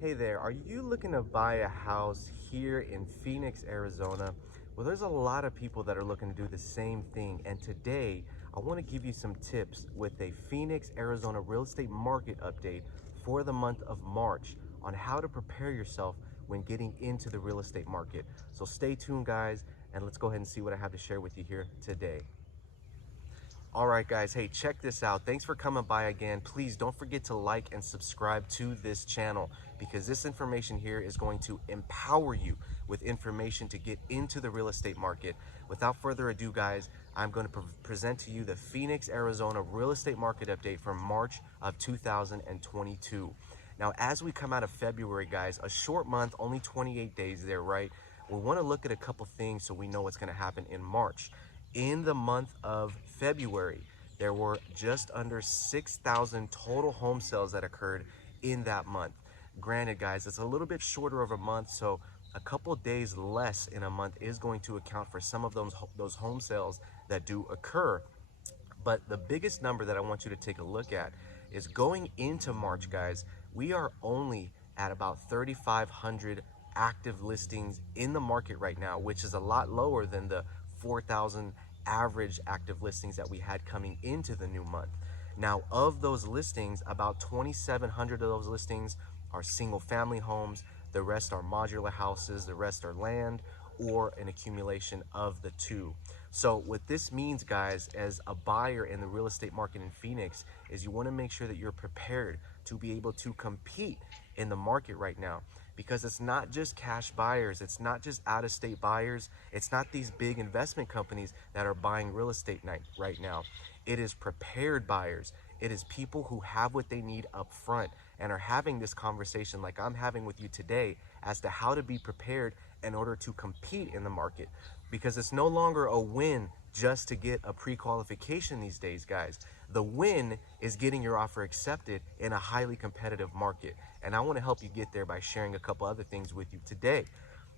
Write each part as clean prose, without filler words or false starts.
Hey there, are you looking to buy a house here in Phoenix, Arizona? Well, there's a lot of people that are looking to do the same thing. And today, I want to give you some tips with a Phoenix, Arizona real estate market update for the month of March on how to prepare yourself when getting into the real estate market. So stay tuned, guys, and let's go ahead and see what I have to share with you here today. All right, guys, hey, check this out. Thanks for coming by again. Please don't forget to like and subscribe to this channel because this information here is going to empower you with information to get into the real estate market. Without further ado, guys, I'm going to present to you the Phoenix, Arizona real estate market update for March of 2022. Now, as we come out of February, guys, a short month, only 28 days there, right? We want to look at a couple things so we know what's going to happen in March. In the month of February, there were just under 6,000 total home sales that occurred in that month. Granted, guys, it's a little bit shorter of a month, so a couple days less in a month is going to account for some of those home sales that do occur. But the biggest number that I want you to take a look at is going into March, guys, we are only at about 3,500 active listings in the market right now, which is a lot lower than the 4,000 average active listings that we had coming into the new month. Now, of those listings, about 2,700 of those listings are single family homes. The rest are modular houses, the rest are land or an accumulation of the two. So what this means, guys, as a buyer in the real estate market in Phoenix, is you want to make sure that you're prepared to be able to compete in the market right now, because it's not just cash buyers, it's not just out-of-state buyers, it's not these big investment companies that are buying real estate right now. It is prepared buyers. It is people who have what they need up front and are having this conversation like I'm having with you today as to how to be prepared in order to compete in the market. Because it's no longer a win just to get a pre-qualification these days, guys. The win is getting your offer accepted in a highly competitive market. And I want to help you get there by sharing a couple other things with you today.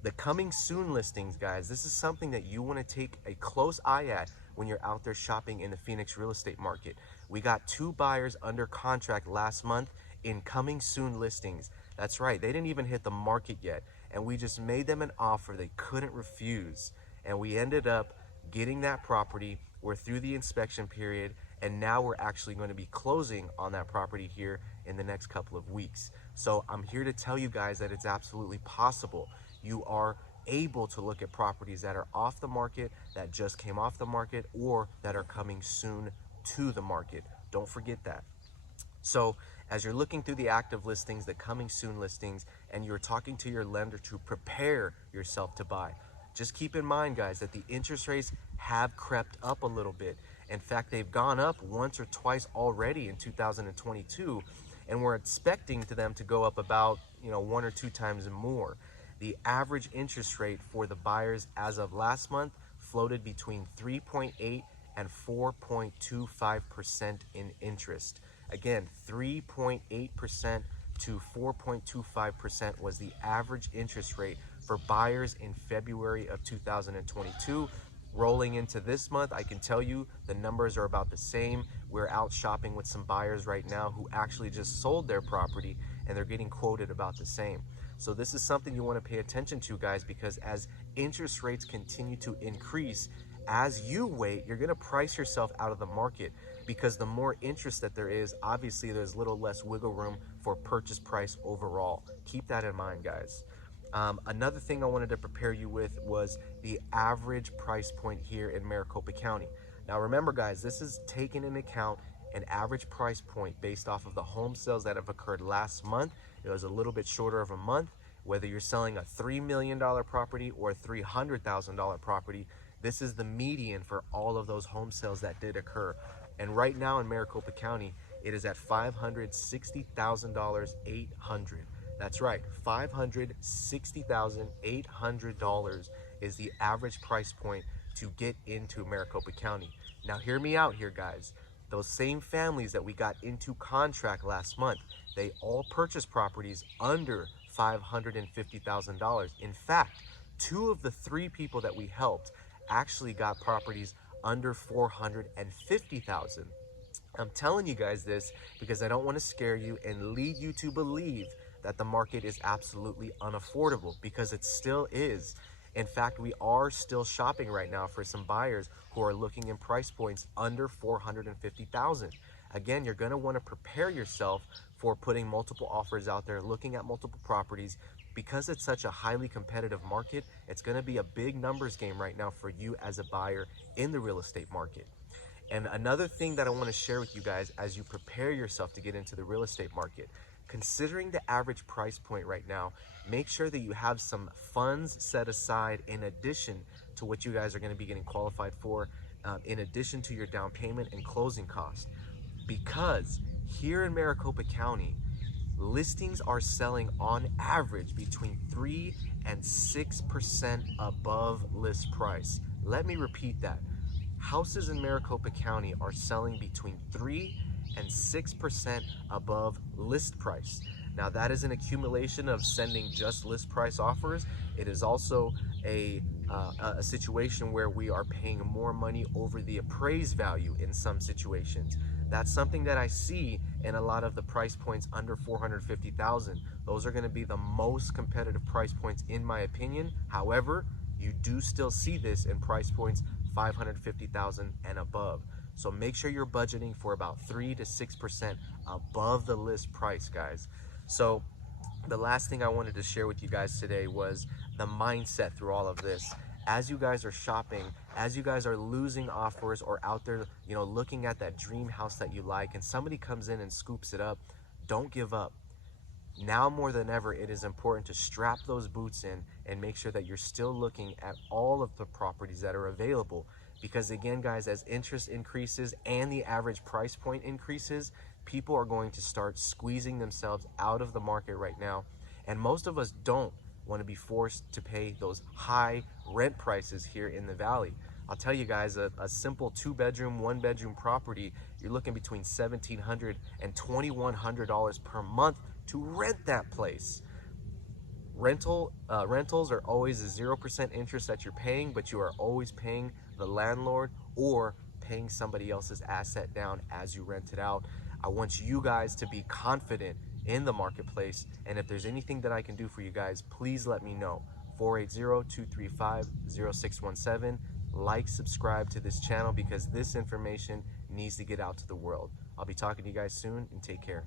The coming soon listings, guys, this is something that you want to take a close eye at when you're out there shopping in the Phoenix real estate market. We got 2 buyers under contract last month in coming soon listings. That's right, they didn't even hit the market yet, and we just made them an offer they couldn't refuse, and we ended up getting that property. We're through the inspection period, and now we're actually going to be closing on that property here in the next couple of weeks. So I'm here to tell you guys that it's absolutely possible. You are able to look at properties that are off the market, that just came off the market, or that are coming soon to the market. Don't forget that. So as you're looking through the active listings, the coming soon listings, and you're talking to your lender to prepare yourself to buy, just keep in mind, guys, that the interest rates have crept up a little bit. In fact, they've gone up once or twice already in 2022, and we're expecting them to go up about 1 or 2 times more. The average interest rate for the buyers as of last month floated between 3.8 and 4.25% in interest. Again, 3.8% to 4.25% was the average interest rate for buyers in February of 2022. Rolling into this month, I can tell you the numbers are about the same. We're out shopping with some buyers right now who actually just sold their property, and they're getting quoted about the same. So this is something you want to pay attention to, guys, because as interest rates continue to increase, as you wait, you're going to price yourself out of the market, because the more interest that there is, obviously there's little less wiggle room for purchase price overall. Keep that in mind, guys. Another thing I wanted to prepare you with was the average price point here in Maricopa County. Now remember, guys, this is taking into account an average price point based off of the home sales that have occurred last month. It was a little bit shorter of a month. Whether you're selling a $3 million property or a $300,000 property, this is the median for all of those home sales that did occur. And right now in Maricopa County, it is at $560,800. That's right, $560,800 is the average price point to get into Maricopa County. Now hear me out here, guys. Those same families that we got into contract last month, they all purchased properties under $550,000. In fact, 2 of the 3 people that we helped actually got properties under $450,000. I'm telling you guys this because I don't want to scare you and lead you to believe that the market is absolutely unaffordable, because it still is. In fact, we are still shopping right now for some buyers who are looking in price points under 450,000. Again, you're going to want to prepare yourself for putting multiple offers out there, looking at multiple properties. Because it's such a highly competitive market, it's going to be a big numbers game right now for you as a buyer in the real estate market. And another thing that I want to share with you guys as you prepare yourself to get into the real estate market, considering the average price point right now, make sure that you have some funds set aside in addition to what you guys are going to be getting qualified for, in addition to your down payment and closing cost. Because here in Maricopa County, listings are selling on average between 3 and 6% above list price. Let me repeat that. Houses in Maricopa County are selling between 3 and 6% above list price. Now, that is an accumulation of sending just list price offers. It is also a situation where we are paying more money over the appraised value in some situations. That's something that I see in a lot of the price points under 450,000. Those are going to be the most competitive price points in my opinion. However, you do still see this in price points 550,000 and above. So make sure you're budgeting for about 3 to 6% above the list price, guys. So the last thing I wanted to share with you guys today was the mindset through all of this. As you guys are shopping, as you guys are losing offers or out there, looking at that dream house that you like, and somebody comes in and scoops it up, don't give up. Now more than ever, it is important to strap those boots in and make sure that you're still looking at all of the properties that are available. Because again, guys, as interest increases and the average price point increases, people are going to start squeezing themselves out of the market right now. And most of us don't want to be forced to pay those high rent prices here in the Valley. I'll tell you guys, a simple 2-bedroom, 1-bedroom property, you're looking between $1,700 and $2,100 per month to rent that place. Rentals are always a 0% interest that you're paying, but you are always paying the landlord or paying somebody else's asset down as you rent it out. I want you guys to be confident in the marketplace, and if there's anything that I can do for you guys, please let me know. 480-235-0617. Like, subscribe to this channel, because this information needs to get out to the world. I'll be talking to you guys soon, and take care.